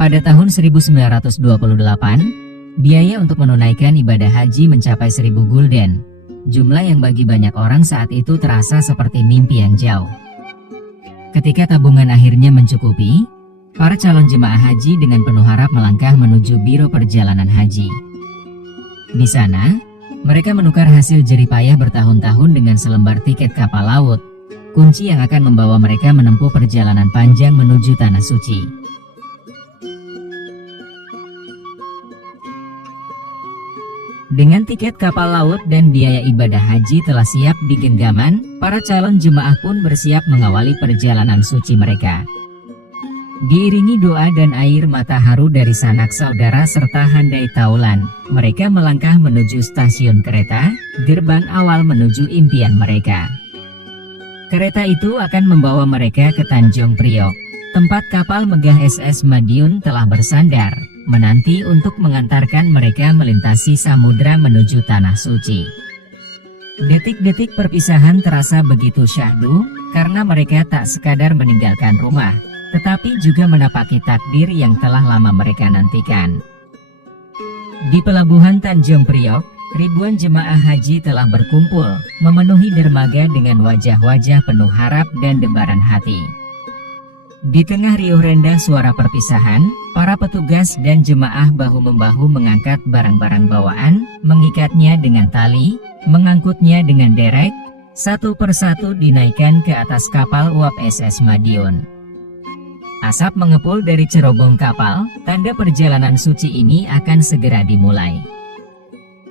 Pada tahun 1928, biaya untuk menunaikan ibadah haji mencapai 1.000 gulden, jumlah yang bagi banyak orang saat itu terasa seperti mimpi yang jauh. Ketika tabungan akhirnya mencukupi, para calon jemaah haji dengan penuh harap melangkah menuju Biro Perjalanan Haji. Di sana, mereka menukar hasil jeripayah bertahun-tahun dengan selembar tiket kapal laut, kunci yang akan membawa mereka menempuh perjalanan panjang menuju Tanah Suci. Dengan tiket kapal laut dan biaya ibadah haji telah siap di genggaman, para calon jemaah pun bersiap mengawali perjalanan suci mereka. Diiringi doa dan air mata haru dari sanak saudara serta handai taulan, mereka melangkah menuju stasiun kereta, gerbang awal menuju impian mereka. Kereta itu akan membawa mereka ke Tanjung Priok, tempat kapal megah SS Madiun telah bersandar, menanti untuk mengantarkan mereka melintasi samudra menuju Tanah Suci. Detik-detik perpisahan terasa begitu syahdu, karena mereka tak sekadar meninggalkan rumah, tetapi juga menapaki takdir yang telah lama mereka nantikan. Di Pelabuhan Tanjung Priok, ribuan jemaah haji telah berkumpul, memenuhi dermaga dengan wajah-wajah penuh harap dan debaran hati. Di tengah riuh rendah suara perpisahan, para petugas dan jemaah bahu-membahu mengangkat barang-barang bawaan, mengikatnya dengan tali, mengangkutnya dengan derek, satu persatu dinaikkan ke atas kapal uap SS Madiun. Asap mengepul dari cerobong kapal, tanda perjalanan suci ini akan segera dimulai.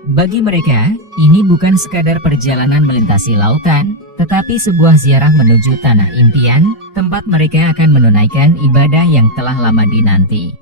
Bagi mereka, ini bukan sekadar perjalanan melintasi lautan, tetapi sebuah ziarah menuju Tanah Impian, tempat mereka akan menunaikan ibadah yang telah lama dinanti.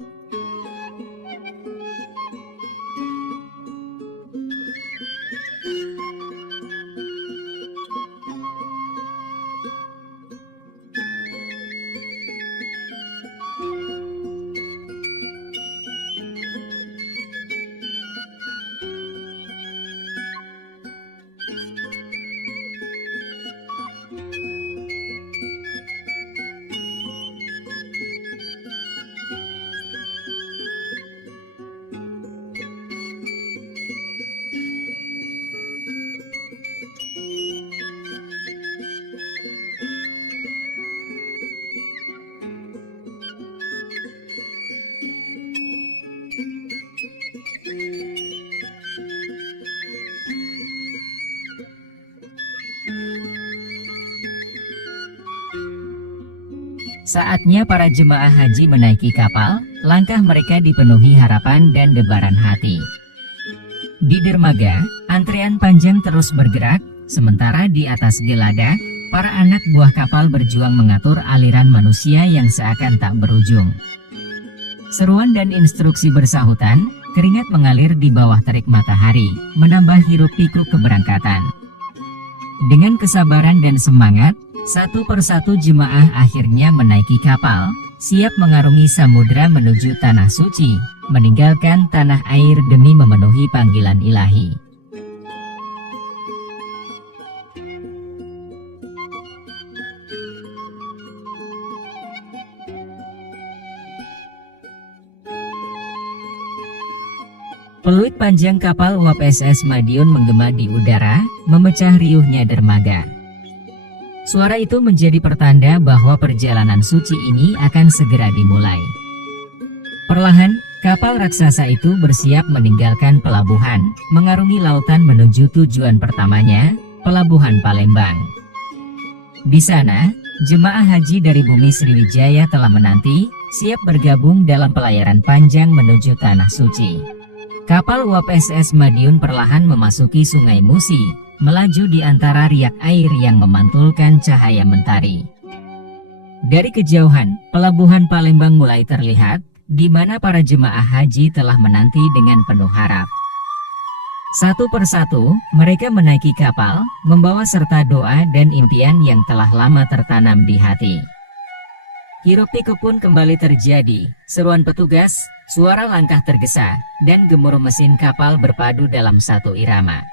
Saatnya para jemaah haji menaiki kapal, langkah mereka dipenuhi harapan dan debaran hati. Di dermaga, antrean panjang terus bergerak, sementara di atas gelada, para anak buah kapal berjuang mengatur aliran manusia yang seakan tak berujung. Seruan dan instruksi bersahutan, keringat mengalir di bawah terik matahari, menambah hiruk-pikuk keberangkatan. Dengan kesabaran dan semangat, satu persatu jemaah akhirnya menaiki kapal, siap mengarungi samudra menuju Tanah Suci, meninggalkan tanah air demi memenuhi panggilan ilahi. Peluit panjang kapal uap SS Madiun menggema di udara, memecah riuhnya dermaga. Suara itu menjadi pertanda bahwa perjalanan suci ini akan segera dimulai. Perlahan, kapal raksasa itu bersiap meninggalkan pelabuhan, mengarungi lautan menuju tujuan pertamanya, Pelabuhan Palembang. Di sana, jemaah haji dari bumi Sriwijaya telah menanti, siap bergabung dalam pelayaran panjang menuju Tanah Suci. Kapal uap SS Madiun perlahan memasuki Sungai Musi, melaju di antara riak air yang memantulkan cahaya mentari. Dari kejauhan, Pelabuhan Palembang mulai terlihat, di mana para jemaah haji telah menanti dengan penuh harap. Satu persatu, mereka menaiki kapal, membawa serta doa dan impian yang telah lama tertanam di hati. Hiruk-pikuk pun kembali terjadi, seruan petugas, suara langkah tergesa, dan gemuruh mesin kapal berpadu dalam satu irama.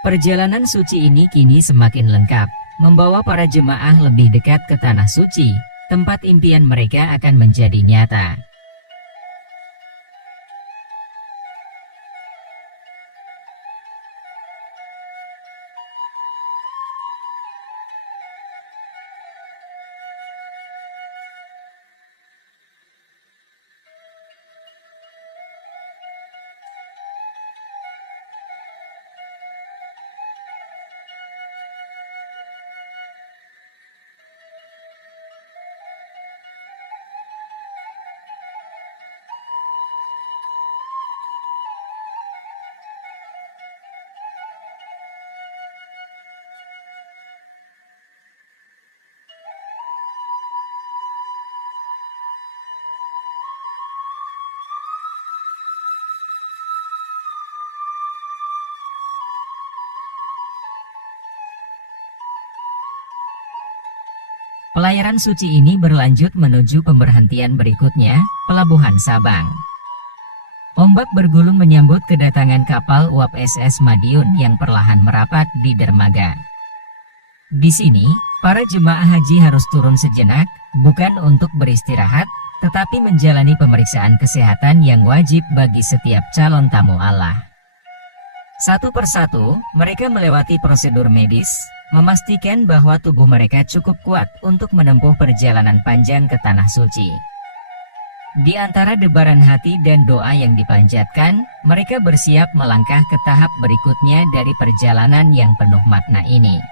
Perjalanan suci ini kini semakin lengkap, membawa para jemaah lebih dekat ke Tanah Suci, tempat impian mereka akan menjadi nyata. Pelayaran suci ini berlanjut menuju pemberhentian berikutnya, Pelabuhan Sabang. Ombak bergulung menyambut kedatangan kapal uap SS Madiun yang perlahan merapat di dermaga. Di sini, para jemaah haji harus turun sejenak, bukan untuk beristirahat, tetapi menjalani pemeriksaan kesehatan yang wajib bagi setiap calon tamu Allah. Satu persatu, mereka melewati prosedur medis, memastikan bahwa tubuh mereka cukup kuat untuk menempuh perjalanan panjang ke Tanah Suci. Di antara debaran hati dan doa yang dipanjatkan, mereka bersiap melangkah ke tahap berikutnya dari perjalanan yang penuh makna ini.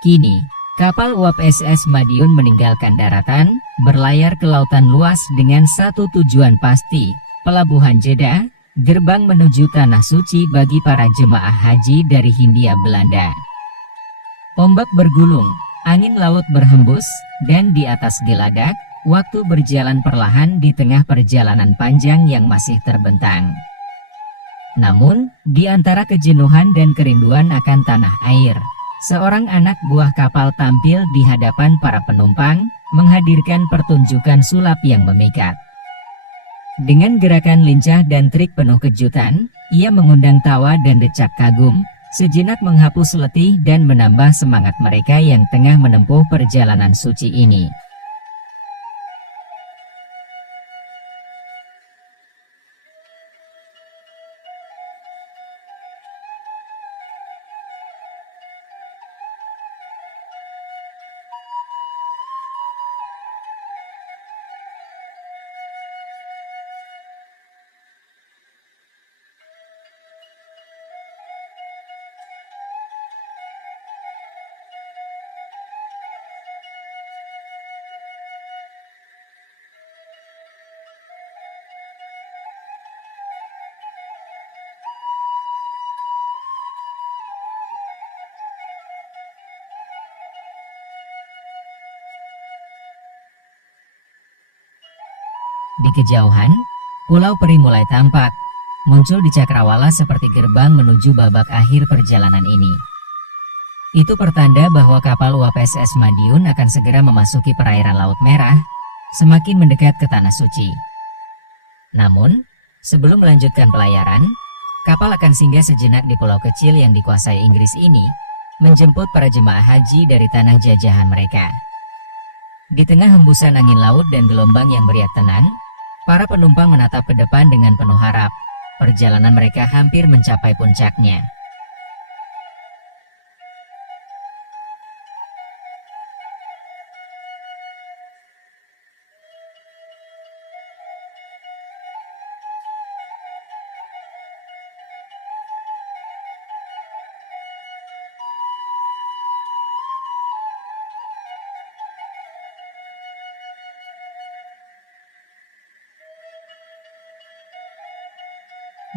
Kini, kapal uap SS Madiun meninggalkan daratan, berlayar ke lautan luas dengan satu tujuan pasti, Pelabuhan Jeddah, gerbang menuju Tanah Suci bagi para jemaah haji dari Hindia Belanda. Ombak bergulung, angin laut berhembus, dan di atas geladak, waktu berjalan perlahan di tengah perjalanan panjang yang masih terbentang. Namun, di antara kejenuhan dan kerinduan akan tanah air, seorang anak buah kapal tampil di hadapan para penumpang, menghadirkan pertunjukan sulap yang memikat. Dengan gerakan lincah dan trik penuh kejutan, ia mengundang tawa dan decak kagum, sejenak menghapus letih dan menambah semangat mereka yang tengah menempuh perjalanan suci ini. Di kejauhan, Pulau Peri mulai tampak, muncul di cakrawala seperti gerbang menuju babak akhir perjalanan ini. Itu pertanda bahwa kapal uap SS Madiun akan segera memasuki perairan Laut Merah, semakin mendekat ke Tanah Suci. Namun, sebelum melanjutkan pelayaran, kapal akan singgah sejenak di pulau kecil yang dikuasai Inggris ini, menjemput para jemaah haji dari tanah jajahan mereka. Di tengah hembusan angin laut dan gelombang yang beriak tenang, para penumpang menatap ke depan dengan penuh harap. Perjalanan mereka hampir mencapai puncaknya.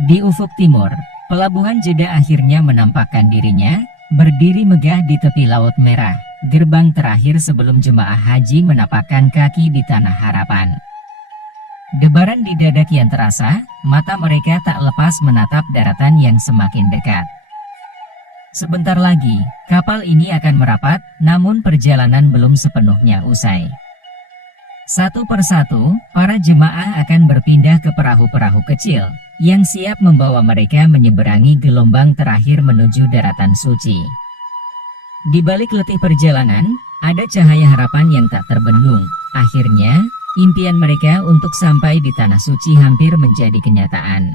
Di ufuk timur, Pelabuhan Jeddah akhirnya menampakkan dirinya, berdiri megah di tepi Laut Merah, gerbang terakhir sebelum jemaah haji menapakkan kaki di Tanah Harapan. Debaran di dada kian terasa, mata mereka tak lepas menatap daratan yang semakin dekat. Sebentar lagi, kapal ini akan merapat, namun perjalanan belum sepenuhnya usai. Satu persatu, para jemaah akan berpindah ke perahu-perahu kecil, yang siap membawa mereka menyeberangi gelombang terakhir menuju daratan suci. Di balik letih perjalanan, ada cahaya harapan yang tak terbendung. Akhirnya, Impian mereka untuk sampai di Tanah Suci hampir menjadi kenyataan.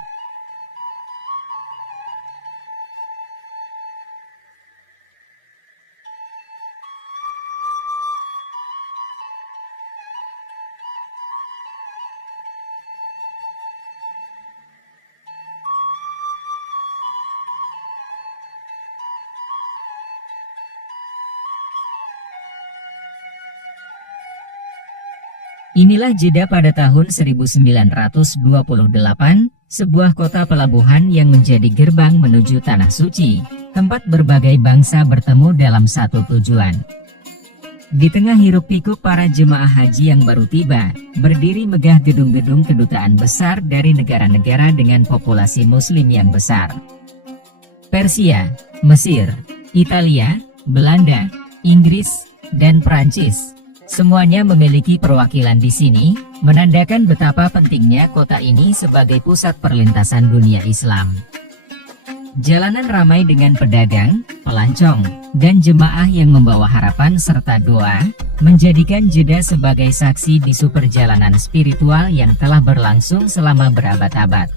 Inilah jeda pada tahun 1928, sebuah kota pelabuhan yang menjadi gerbang menuju Tanah Suci, tempat berbagai bangsa bertemu dalam satu tujuan. Di tengah hiruk-pikuk para jemaah haji yang baru tiba, berdiri megah gedung-gedung kedutaan besar dari negara-negara dengan populasi muslim yang besar. Persia, Mesir, Italia, Belanda, Inggris, dan Prancis. Semuanya memiliki perwakilan di sini, menandakan betapa pentingnya kota ini sebagai pusat perlintasan dunia Islam. Jalanan ramai dengan pedagang, pelancong, dan jemaah yang membawa harapan serta doa, menjadikan jeda sebagai saksi bisu perjalanan spiritual yang telah berlangsung selama berabad-abad.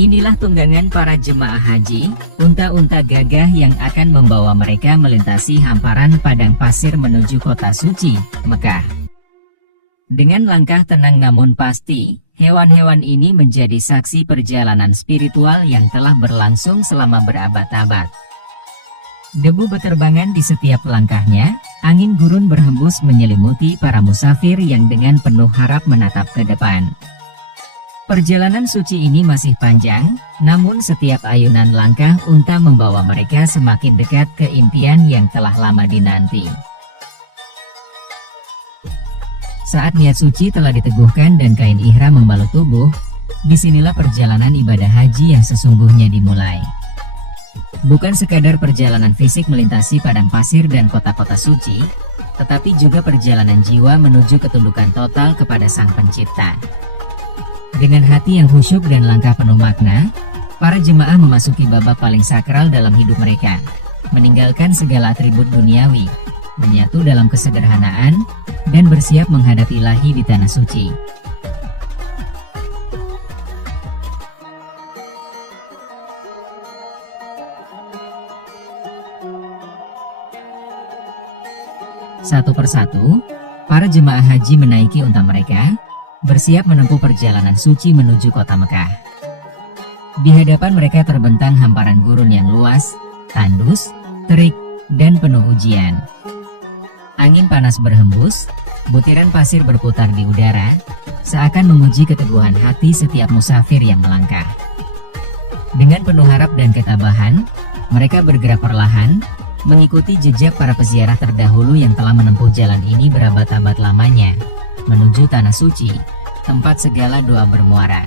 Inilah tunggangan para jemaah haji, unta-unta gagah yang akan membawa mereka melintasi hamparan padang pasir menuju kota suci, Mekah. Dengan langkah tenang namun pasti, hewan-hewan ini menjadi saksi perjalanan spiritual yang telah berlangsung selama berabad-abad. Debu beterbangan di setiap langkahnya, angin gurun berhembus menyelimuti para musafir yang dengan penuh harap menatap ke depan. Perjalanan suci ini masih panjang, namun setiap ayunan langkah unta membawa mereka semakin dekat ke impian yang telah lama dinanti. Saat niat suci telah diteguhkan dan kain ihram membalut tubuh, disinilah perjalanan ibadah haji yang sesungguhnya dimulai. Bukan sekadar perjalanan fisik melintasi padang pasir dan kota-kota suci, tetapi juga perjalanan jiwa menuju ketundukan total kepada Sang Pencipta. Dengan hati yang khusyuk dan langkah penuh makna, para jemaah memasuki babak paling sakral dalam hidup mereka, meninggalkan segala atribut duniawi, menyatu dalam kesederhanaan, dan bersiap menghadapi Ilahi di Tanah Suci. Satu persatu, para jemaah haji menaiki unta mereka, bersiap menempuh perjalanan suci menuju kota Mekah. Di hadapan mereka terbentang hamparan gurun yang luas, tandus, terik, dan penuh ujian. Angin panas berhembus, butiran pasir berputar di udara, seakan menguji keteguhan hati setiap musafir yang melangkah. Dengan penuh harap dan ketabahan, Mereka bergerak perlahan, mengikuti jejak para peziarah terdahulu yang telah menempuh jalan ini berabad-abad lamanya, menuju Tanah Suci, tempat segala doa bermuara.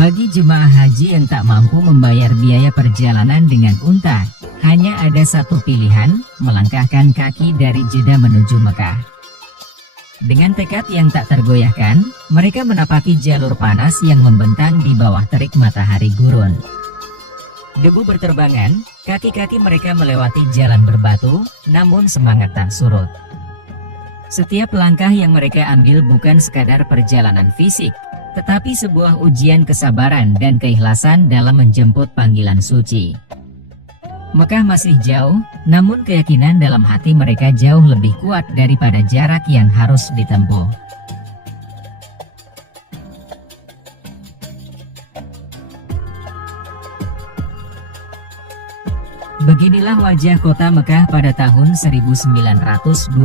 Bagi jemaah haji yang tak mampu membayar biaya perjalanan dengan unta, hanya ada satu pilihan, melangkahkan kaki dari Jeddah menuju Mekah. Dengan tekad yang tak tergoyahkan, mereka menapaki jalur panas yang membentang di bawah terik matahari gurun. Debu berterbangan, kaki-kaki mereka melewati jalan berbatu, namun semangat tak surut. Setiap langkah yang mereka ambil bukan sekadar perjalanan fisik, tetapi sebuah ujian kesabaran dan keikhlasan dalam menjemput panggilan suci. Mekah masih jauh, namun keyakinan dalam hati mereka jauh lebih kuat daripada jarak yang harus ditempuh. Beginilah wajah kota Mekah pada tahun 1928,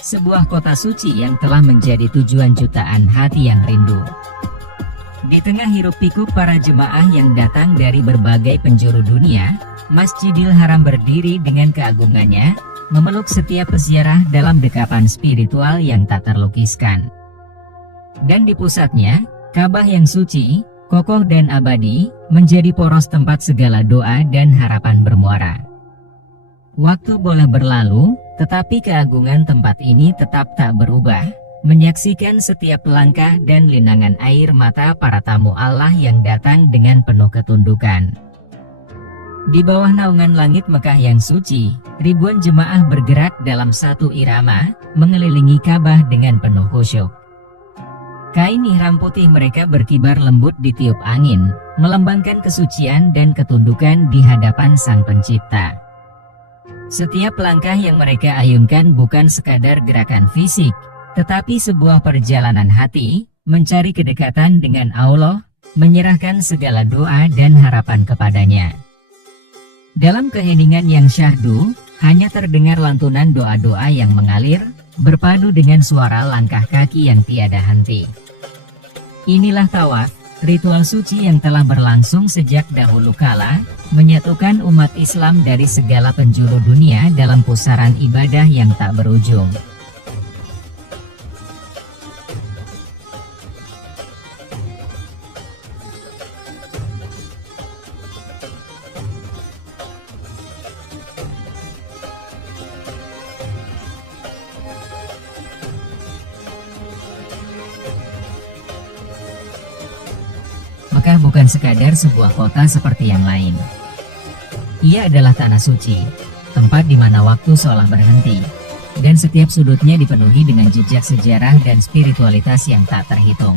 sebuah kota suci yang telah menjadi tujuan jutaan hati yang rindu. Di tengah hiruk-pikuk para jemaah yang datang dari berbagai penjuru dunia, Masjidil Haram berdiri dengan keagungannya, memeluk setiap peziarah dalam dekapan spiritual yang tak terlukiskan. Dan di pusatnya, Ka'bah yang suci, kokoh dan abadi, menjadi poros tempat segala doa dan harapan bermuara. Waktu boleh berlalu, tetapi keagungan tempat ini tetap tak berubah, menyaksikan setiap langkah dan linangan air mata para tamu Allah yang datang dengan penuh ketundukan. Di bawah naungan langit Mekah yang suci, ribuan jemaah bergerak dalam satu irama, mengelilingi Ka'bah dengan penuh khusyuk. Kain ihram putih mereka berkibar lembut ditiup angin, melambangkan kesucian dan ketundukan di hadapan Sang Pencipta. Setiap langkah yang mereka ayunkan bukan sekadar gerakan fisik, tetapi sebuah perjalanan hati, mencari kedekatan dengan Allah, menyerahkan segala doa dan harapan kepadanya. Dalam keheningan yang syahdu, hanya terdengar lantunan doa-doa yang mengalir, berpadu dengan suara langkah kaki yang tiada henti. Inilah tawaf, ritual suci yang telah berlangsung sejak dahulu kala, menyatukan umat Islam dari segala penjuru dunia dalam pusaran ibadah yang tak berujung. Mekah bukan sekadar sebuah kota seperti yang lain. Ia adalah tanah suci, tempat di mana waktu seolah berhenti, dan setiap sudutnya dipenuhi dengan jejak sejarah dan spiritualitas yang tak terhitung.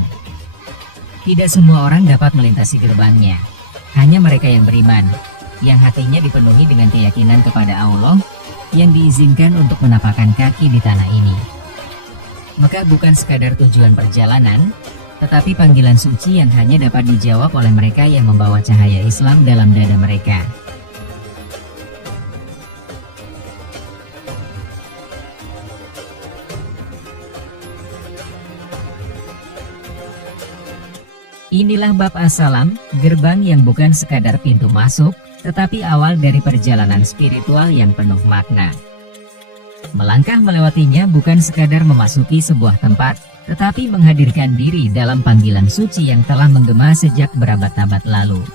Tidak semua orang dapat melintasi gerbangnya, hanya mereka yang beriman, yang hatinya dipenuhi dengan keyakinan kepada Allah, yang diizinkan untuk menapakkan kaki di tanah ini. Mekah bukan sekadar tujuan perjalanan, tetapi panggilan suci yang hanya dapat dijawab oleh mereka yang membawa cahaya Islam dalam dada mereka. Inilah bab As-Salam, gerbang yang bukan sekadar pintu masuk, tetapi awal dari perjalanan spiritual yang penuh makna. Melangkah melewatinya bukan sekadar memasuki sebuah tempat, tetapi menghadirkan diri dalam panggilan suci yang telah menggema sejak berabad-abad lalu.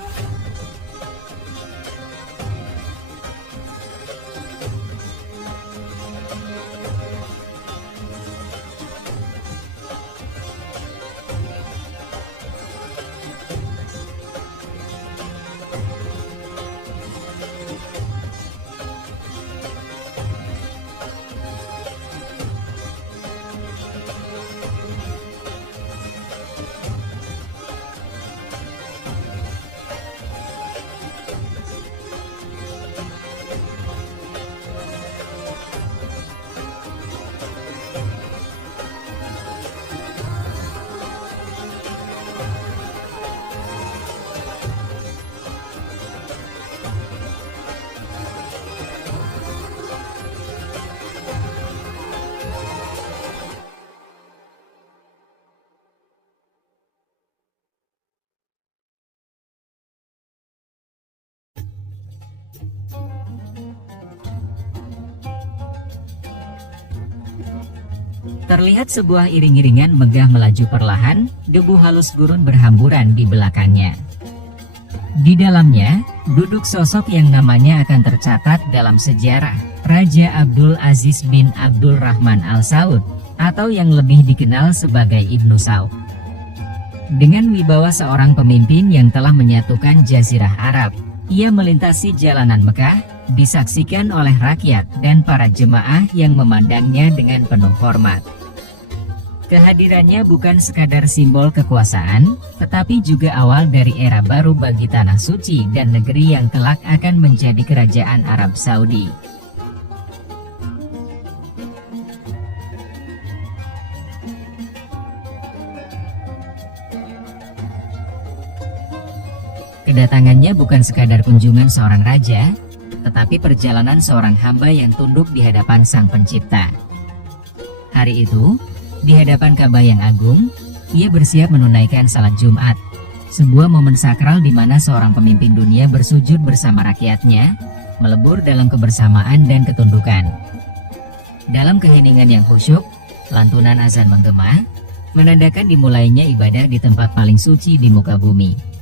Terlihat sebuah iring-iringan megah melaju perlahan, debu halus gurun berhamburan di belakangnya. Di dalamnya, duduk sosok yang namanya akan tercatat dalam sejarah, Raja Abdul Aziz bin Abdul Rahman Al Saud, atau yang lebih dikenal sebagai Ibnu Saud. Dengan wibawa seorang pemimpin yang telah menyatukan Jazirah Arab, ia melintasi jalanan Mekah, disaksikan oleh rakyat dan para jemaah yang memandangnya dengan penuh hormat. Kehadirannya bukan sekadar simbol kekuasaan, tetapi juga awal dari era baru bagi tanah suci dan negeri yang kelak akan menjadi kerajaan Arab Saudi. Kedatangannya bukan sekadar kunjungan seorang raja, tetapi perjalanan seorang hamba yang tunduk di hadapan Sang Pencipta. Hari itu, di hadapan Ka'bah yang agung, ia bersiap menunaikan salat Jumat, sebuah momen sakral di mana seorang pemimpin dunia bersujud bersama rakyatnya, melebur dalam kebersamaan dan ketundukan. Dalam keheningan yang khusyuk, lantunan azan menggema, menandakan dimulainya ibadah di tempat paling suci di muka bumi.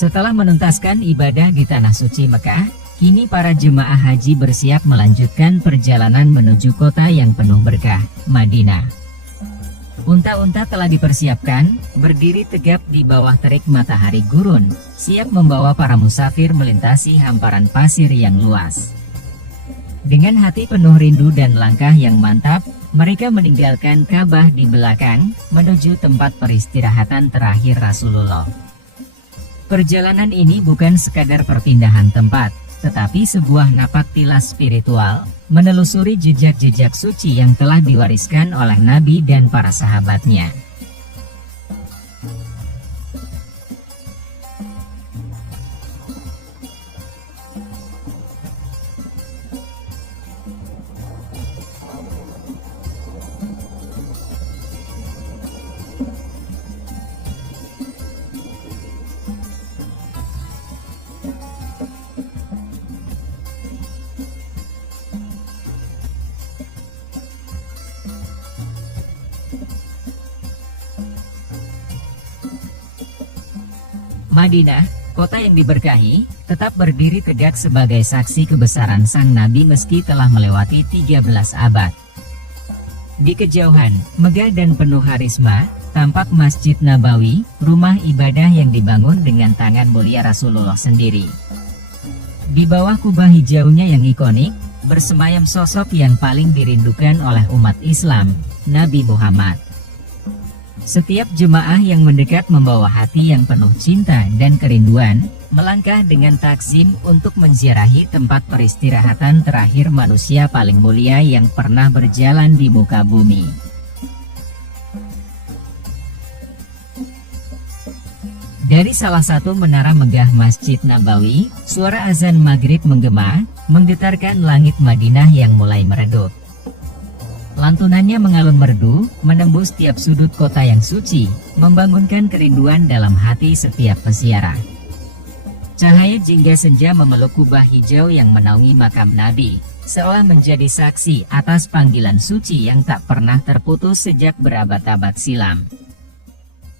Setelah menuntaskan ibadah di Tanah Suci Mekah, kini para jemaah haji bersiap melanjutkan perjalanan menuju kota yang penuh berkah, Madinah. Unta-unta telah dipersiapkan, berdiri tegap di bawah terik matahari gurun, siap membawa para musafir melintasi hamparan pasir yang luas. Dengan hati penuh rindu dan langkah yang mantap, mereka meninggalkan Ka'bah di belakang, menuju tempat peristirahatan terakhir Rasulullah. Perjalanan ini bukan sekadar perpindahan tempat, tetapi sebuah napak tilas spiritual, menelusuri jejak-jejak suci yang telah diwariskan oleh Nabi dan para sahabatnya. Madinah, kota yang diberkahi, tetap berdiri tegak sebagai saksi kebesaran sang Nabi meski telah melewati 13 abad. Di kejauhan, megah dan penuh harisma, tampak Masjid Nabawi, rumah ibadah yang dibangun dengan tangan mulia Rasulullah sendiri. Di bawah kubah hijaunya yang ikonik, bersemayam sosok yang paling dirindukan oleh umat Islam, Nabi Muhammad. Setiap jemaah yang mendekat membawa hati yang penuh cinta dan kerinduan, melangkah dengan takzim untuk menziarahi tempat peristirahatan terakhir manusia paling mulia yang pernah berjalan di muka bumi. Dari salah satu menara megah Masjid Nabawi, suara azan maghrib menggema, menggetarkan langit Madinah yang mulai meredup. Lantunannya mengalun merdu, menembus tiap sudut kota yang suci, membangunkan kerinduan dalam hati setiap peziarah. Cahaya jingga senja memeluk kubah hijau yang menaungi makam Nabi, seolah menjadi saksi atas panggilan suci yang tak pernah terputus sejak berabad-abad silam.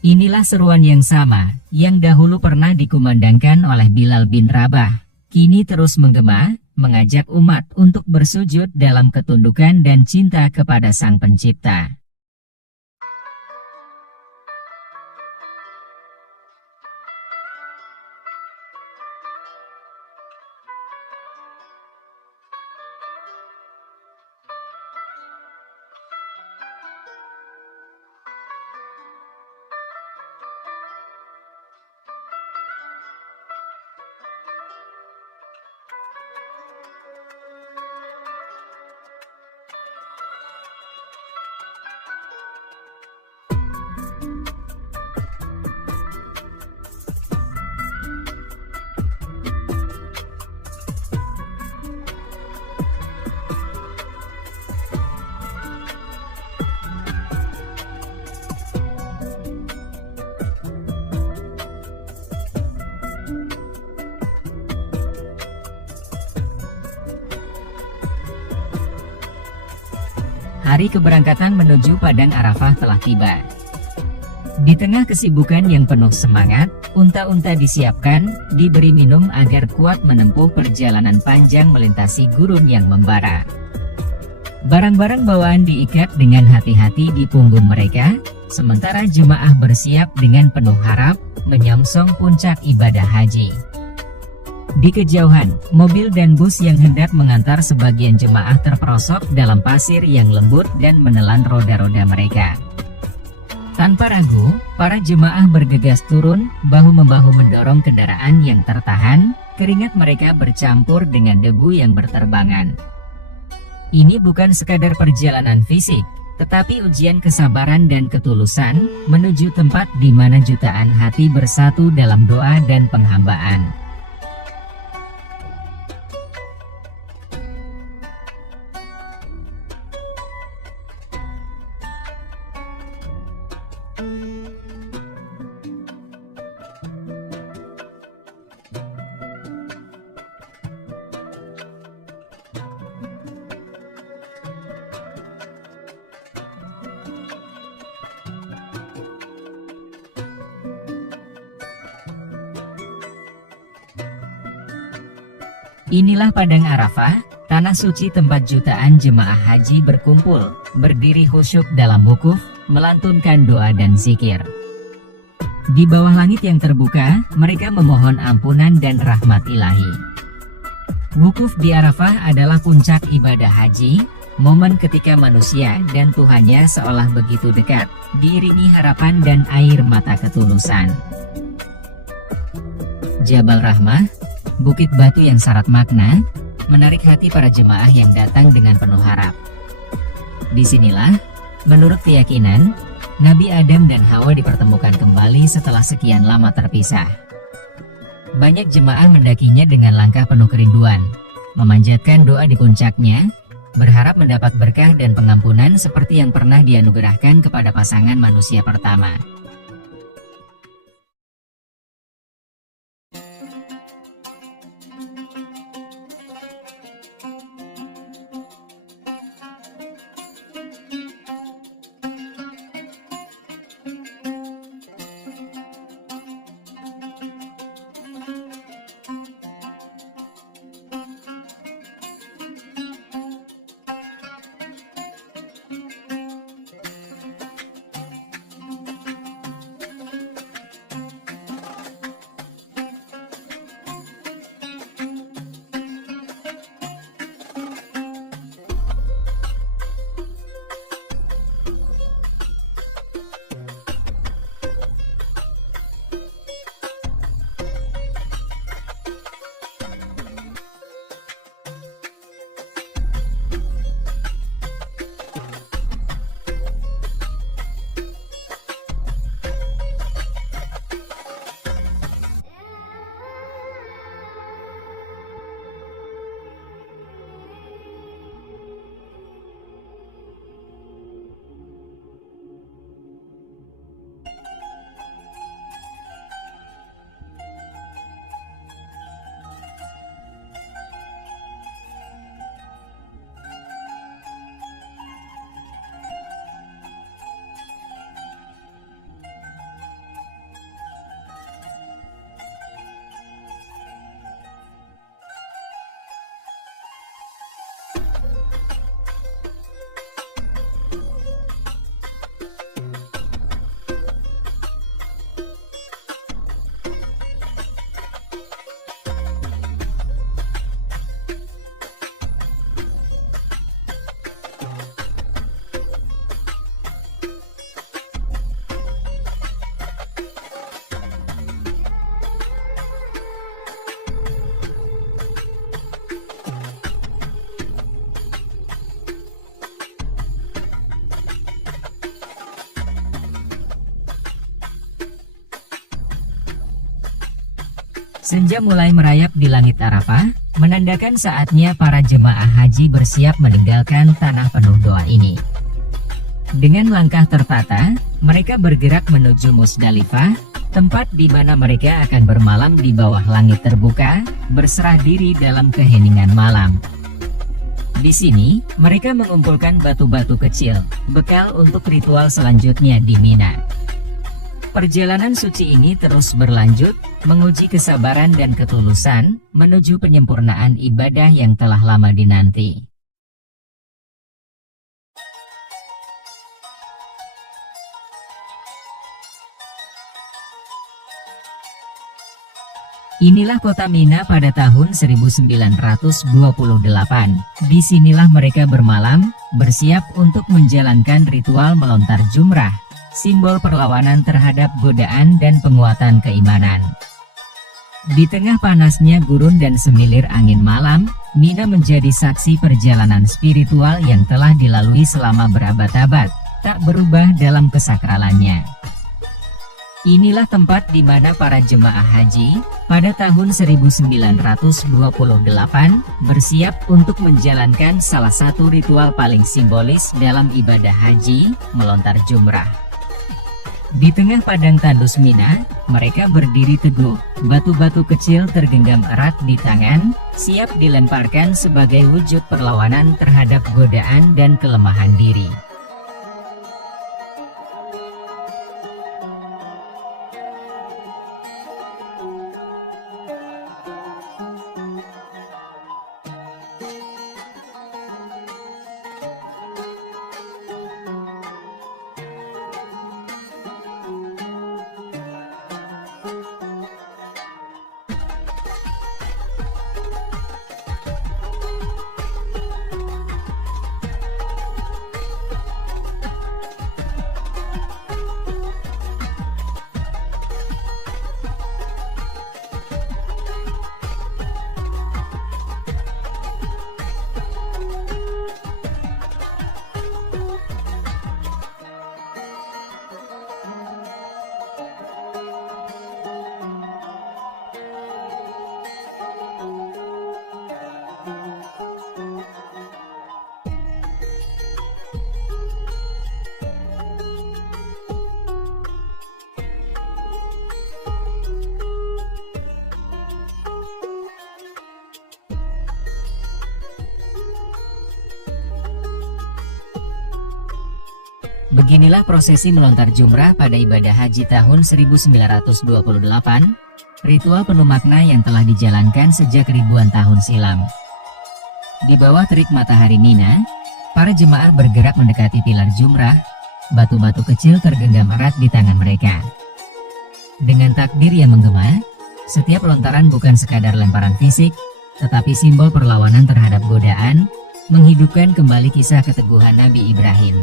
Inilah seruan yang sama, yang dahulu pernah dikumandangkan oleh Bilal bin Rabah, kini terus menggema, mengajak umat untuk bersujud dalam ketundukan dan cinta kepada Sang Pencipta. Hari keberangkatan menuju Padang Arafah telah tiba. Di tengah kesibukan yang penuh semangat, unta-unta disiapkan, diberi minum agar kuat menempuh perjalanan panjang melintasi gurun yang membara. Barang-barang bawaan diikat dengan hati-hati di punggung mereka, sementara jemaah bersiap dengan penuh harap, menyongsong puncak ibadah haji. Di kejauhan, mobil dan bus yang hendak mengantar sebagian jemaah terperosok dalam pasir yang lembut dan menelan roda-roda mereka. Tanpa ragu, para jemaah bergegas turun, bahu-membahu mendorong kendaraan yang tertahan, keringat mereka bercampur dengan debu yang berterbangan. Ini bukan sekadar perjalanan fisik, tetapi ujian kesabaran dan ketulusan, menuju tempat di mana jutaan hati bersatu dalam doa dan penghambaan. Inilah Padang Arafah, tanah suci tempat jutaan jemaah haji berkumpul, berdiri khusyuk dalam wukuf, melantunkan doa dan zikir. Di bawah langit yang terbuka, mereka memohon ampunan dan rahmat ilahi. Wukuf di Arafah adalah puncak ibadah haji, momen ketika manusia dan Tuhannya seolah begitu dekat, diiringi harapan dan air mata ketulusan. Jabal Rahmah, bukit batu yang syarat makna, menarik hati para jemaah yang datang dengan penuh harap. Disinilah, menurut keyakinan, Nabi Adam dan Hawa dipertemukan kembali setelah sekian lama terpisah. Banyak jemaah mendakinya dengan langkah penuh kerinduan, memanjatkan doa di puncaknya, berharap mendapat berkah dan pengampunan seperti yang pernah dianugerahkan kepada pasangan manusia pertama. Senja mulai merayap di langit Arafah, menandakan saatnya para jemaah haji bersiap meninggalkan tanah penuh doa ini. Dengan langkah tertata, mereka bergerak menuju Musdalifah, tempat di mana mereka akan bermalam di bawah langit terbuka, berserah diri dalam keheningan malam. Di sini, mereka mengumpulkan batu-batu kecil, bekal untuk ritual selanjutnya di Mina. Perjalanan suci ini terus berlanjut, menguji kesabaran dan ketulusan, menuju penyempurnaan ibadah yang telah lama dinanti. Inilah kota Mina pada tahun 1928. Disinilah mereka bermalam, bersiap untuk menjalankan ritual melontar jumrah, simbol perlawanan terhadap godaan dan penguatan keimanan. Di tengah panasnya gurun dan semilir angin malam, Mina menjadi saksi perjalanan spiritual yang telah dilalui selama berabad-abad, tak berubah dalam kesakralannya. Inilah tempat di mana para jemaah haji, pada tahun 1928, bersiap untuk menjalankan salah satu ritual paling simbolis dalam ibadah haji, melontar jumrah. Di tengah padang tandus Mina, mereka berdiri teguh, batu-batu kecil tergenggam erat di tangan, siap dilemparkan sebagai wujud perlawanan terhadap godaan dan kelemahan diri. Beginilah prosesi melontar jumrah pada ibadah haji tahun 1928, ritual penuh makna yang telah dijalankan sejak ribuan tahun silam. Di bawah terik matahari Mina, para jemaah bergerak mendekati pilar jumrah, batu-batu kecil tergenggam erat di tangan mereka. Dengan takbir yang menggema, setiap lontaran bukan sekadar lemparan fisik, tetapi simbol perlawanan terhadap godaan, menghidupkan kembali kisah keteguhan Nabi Ibrahim.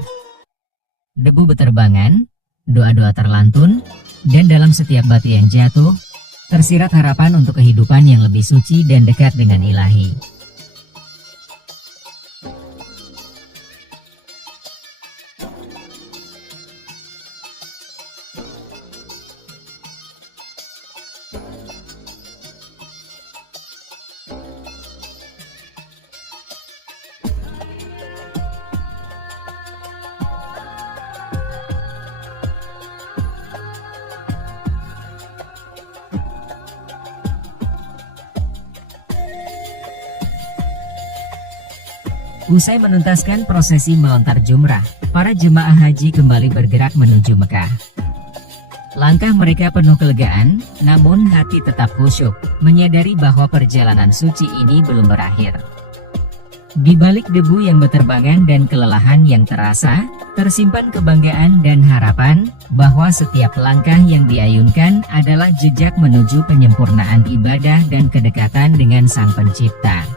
Debu beterbangan, doa-doa terlantun, dan dalam setiap batu yang jatuh, tersirat harapan untuk kehidupan yang lebih suci dan dekat dengan Ilahi. Usai menuntaskan prosesi melontar jumrah, para jemaah haji kembali bergerak menuju Mekah. Langkah mereka penuh kelegaan, namun hati tetap khusyuk, menyadari bahwa perjalanan suci ini belum berakhir. Di balik debu yang beterbangan dan kelelahan yang terasa, tersimpan kebanggaan dan harapan bahwa setiap langkah yang diayunkan adalah jejak menuju penyempurnaan ibadah dan kedekatan dengan Sang Pencipta.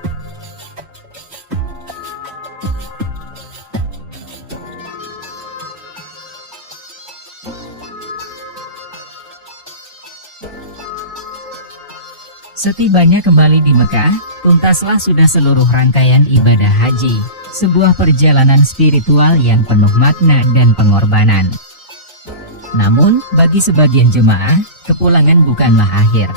Setibanya kembali di Mekah, tuntaslah sudah seluruh rangkaian ibadah haji, sebuah perjalanan spiritual yang penuh makna dan pengorbanan. Namun, bagi sebagian jemaah, kepulangan bukanlah akhir.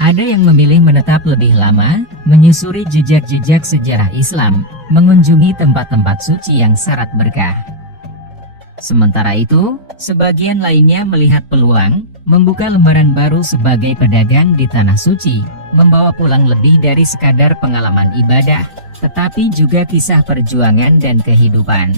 Ada yang memilih menetap lebih lama, menyusuri jejak-jejak sejarah Islam, mengunjungi tempat-tempat suci yang syarat berkah. Sementara itu, sebagian lainnya melihat peluang, membuka lembaran baru sebagai pedagang di Tanah Suci, membawa pulang lebih dari sekadar pengalaman ibadah, tetapi juga kisah perjuangan dan kehidupan.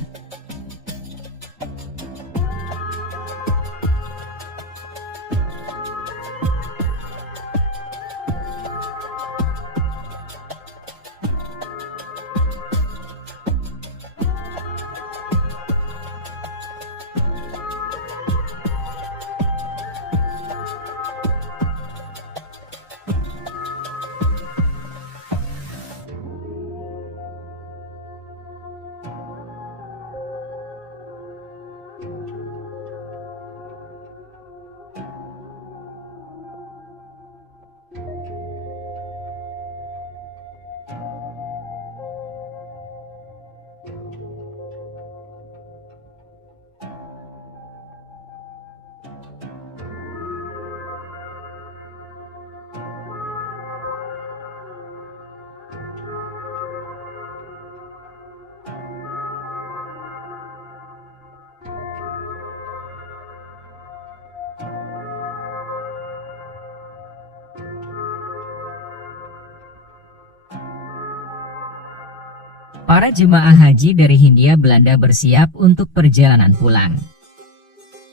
Para jemaah haji dari Hindia Belanda bersiap untuk perjalanan pulang.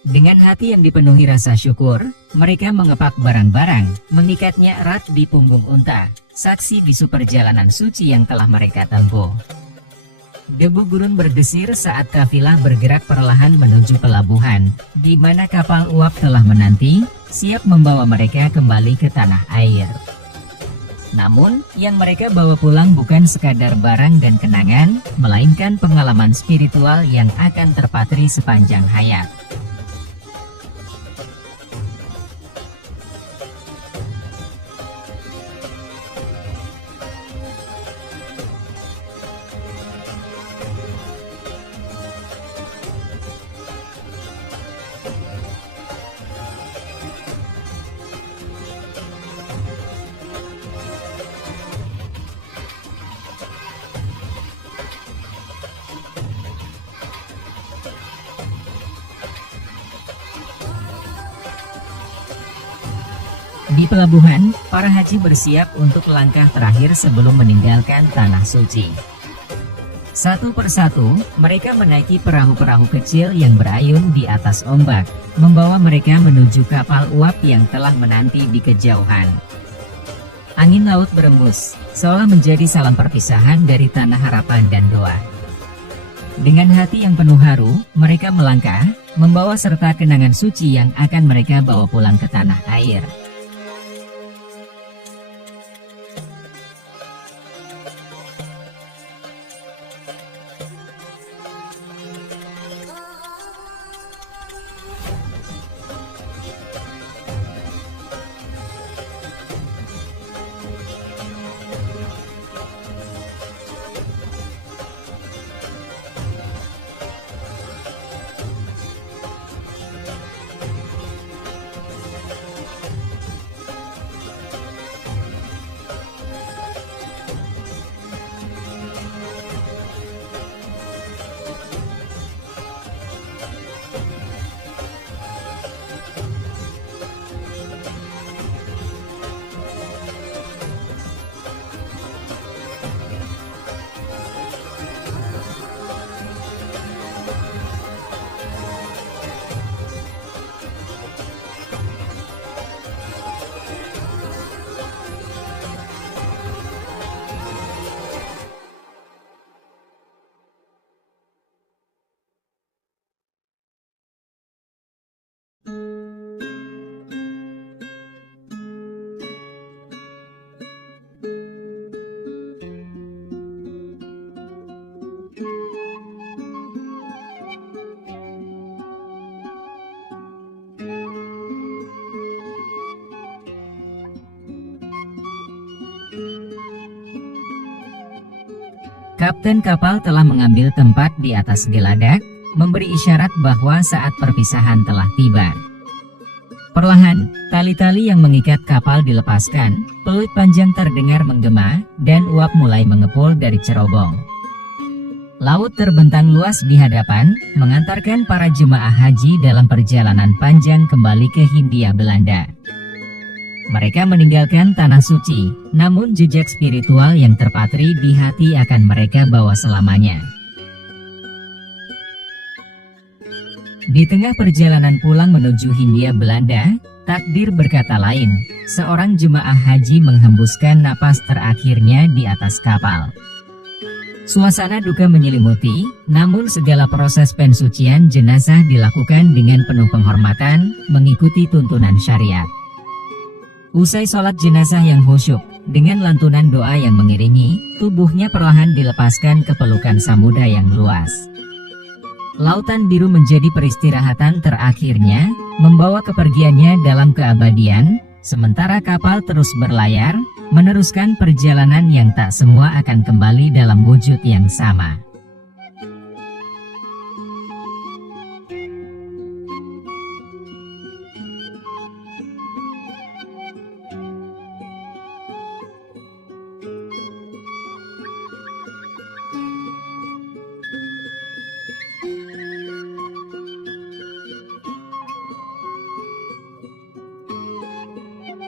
Dengan hati yang dipenuhi rasa syukur, mereka mengepak barang-barang, mengikatnya erat di punggung unta, saksi bisu perjalanan suci yang telah mereka tempuh. Debu gurun berdesir saat kafilah bergerak perlahan menuju pelabuhan, di mana kapal uap telah menanti, siap membawa mereka kembali ke tanah air. Namun, yang mereka bawa pulang bukan sekadar barang dan kenangan, melainkan pengalaman spiritual yang akan terpatri sepanjang hayat. Di pelabuhan, para haji bersiap untuk langkah terakhir sebelum meninggalkan Tanah Suci. Satu persatu, mereka menaiki perahu-perahu kecil yang berayun di atas ombak, membawa mereka menuju kapal uap yang telah menanti di kejauhan. Angin laut berembus, seolah menjadi salam perpisahan dari tanah harapan dan doa. Dengan hati yang penuh haru, mereka melangkah, membawa serta kenangan suci yang akan mereka bawa pulang ke tanah air. Kapten kapal telah mengambil tempat di atas geladak, memberi isyarat bahwa saat perpisahan telah tiba. Perlahan, tali-tali yang mengikat kapal dilepaskan, peluit panjang terdengar menggema, dan uap mulai mengepul dari cerobong. Laut terbentang luas di hadapan, mengantarkan para jemaah haji dalam perjalanan panjang kembali ke Hindia Belanda. Mereka meninggalkan tanah suci, namun jejak spiritual yang terpatri di hati akan mereka bawa selamanya. Di tengah perjalanan pulang menuju Hindia Belanda, takdir berkata lain. Seorang jemaah haji menghembuskan napas terakhirnya di atas kapal. Suasana duka menyelimuti, namun segala proses pensucian jenazah dilakukan dengan penuh penghormatan, mengikuti tuntunan syariat. Usai sholat jenazah yang khusyuk, dengan lantunan doa yang mengiringi, tubuhnya perlahan dilepaskan ke pelukan samudra yang luas. Lautan biru menjadi peristirahatan terakhirnya, membawa kepergiannya dalam keabadian, sementara kapal terus berlayar, meneruskan perjalanan yang tak semua akan kembali dalam wujud yang sama.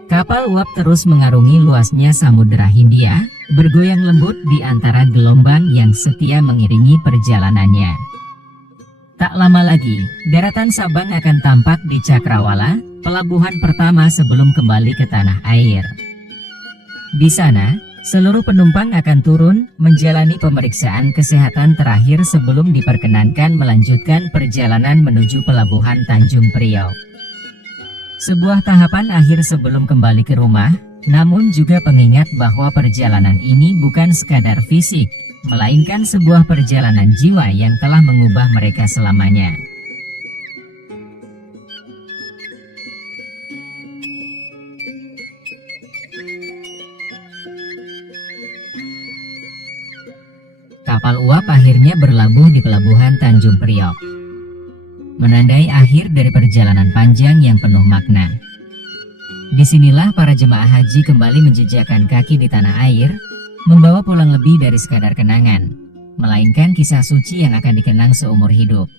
Kapal uap terus mengarungi luasnya Samudra Hindia, bergoyang lembut di antara gelombang yang setia mengiringi perjalanannya. Tak lama lagi, daratan Sabang akan tampak di Cakrawala, pelabuhan pertama sebelum kembali ke tanah air. Di sana, seluruh penumpang akan turun, menjalani pemeriksaan kesehatan terakhir sebelum diperkenankan melanjutkan perjalanan menuju pelabuhan Tanjung Priok. Sebuah tahapan akhir sebelum kembali ke rumah, namun juga pengingat bahwa perjalanan ini bukan sekadar fisik, melainkan sebuah perjalanan jiwa yang telah mengubah mereka selamanya. Kapal uap akhirnya berlabuh di pelabuhan Tanjung Priok, menandai akhir dari perjalanan panjang yang penuh makna. Disinilah para jemaah haji kembali menjejakkan kaki di tanah air, membawa pulang lebih dari sekadar kenangan, melainkan kisah suci yang akan dikenang seumur hidup.